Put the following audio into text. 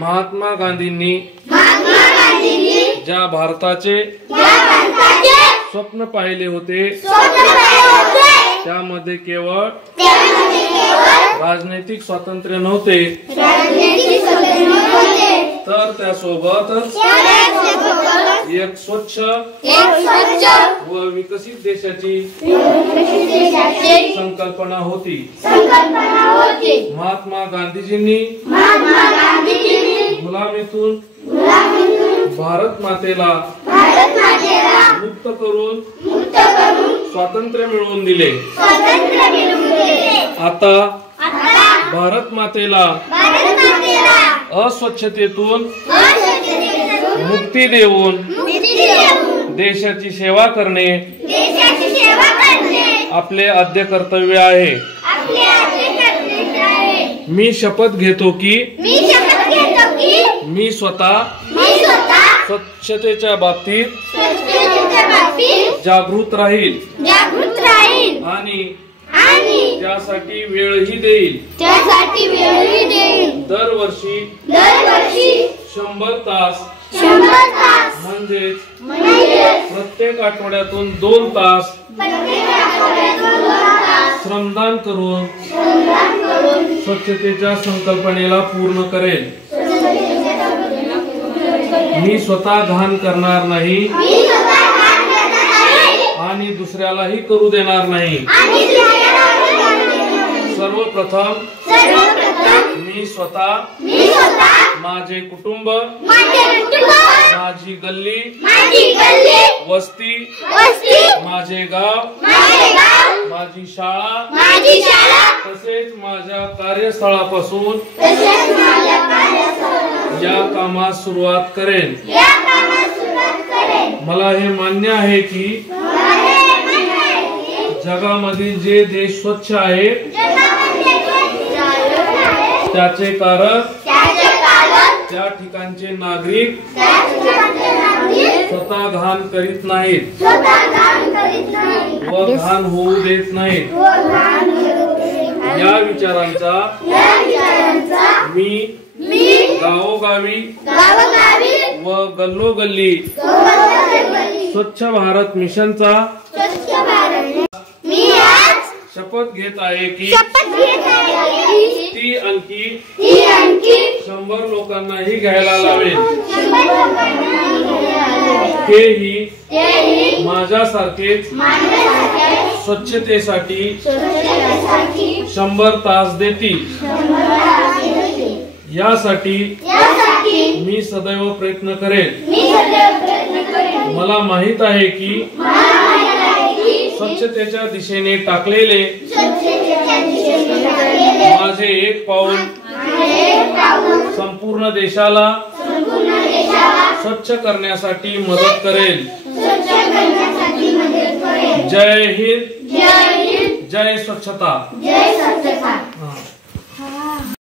महात्मा गांधींनी ज्या भारताचे स्वप्न पाहिले होते त्यामध्ये केवळ राजनैतिक स्वातंत्र्य नव्हते, तर त्यासोबतच एक स्वच्छ व विकसित देशाची संकल्पना होती। महात्मा गांधीजींनी गुलामीतून भारत मातेला मुक्त करून स्वातंत्र्य मिळवून दिले। आता भारत मातेला अस्वच्छतेतून मुक्ती देऊन देशाची सेवा करणे आपले आद्य कर्तव्य आहे। मी शपथ घेतो की मी स्वतः स्वच्छतेच्या बाबतीत जागृत राहील आणि त्यासाठी वेळही देईल। दरवर्षी 100 तास म्हणजेच प्रत्येक आठवड्यातून 2 तास श्रमदान करून स्वच्छतेच्या संकल्पनेला पूर्ण करेल। मी स्वतः घाण करणार नाही आणि दुसऱ्यालाही करू देणार नाही। सर्वप्रथम मी स्वतः माझे कुटुंब, माझी गल्ली, वस्ती, माझे गाव, माझी शाळा तसेच माझ्या कार्यस्थळापासून या कामास सुरुवात करेन। मला हे मान्य आहे की जगामधील जे देश स्वच्छ आहेत त्याचे कारण त्या ठिकाणचे नागरिक स्वतः घाण करीत नाहीत व घाण होऊ देत नाहीत। या विचारांचा मी गावोगावी व गल्लोगल्ली स्वच्छ भारत मिशनचा शपथ घेत आहे की ती अंकी 100 लोकांनाही घ्यायला लावेल। तेही माझ्यासारखेच स्वच्छतेसाठी 100 तास देतील। यासाठी मी सदैव प्रयत्न करेन। मला माहित आहे की स्वच्छतेच्या दिशेने टाकलेले माझे एक पाऊल संपूर्ण देशाला स्वच्छ करण्यासाठी मदत करेल। जय हिंद, जय स्वच्छता।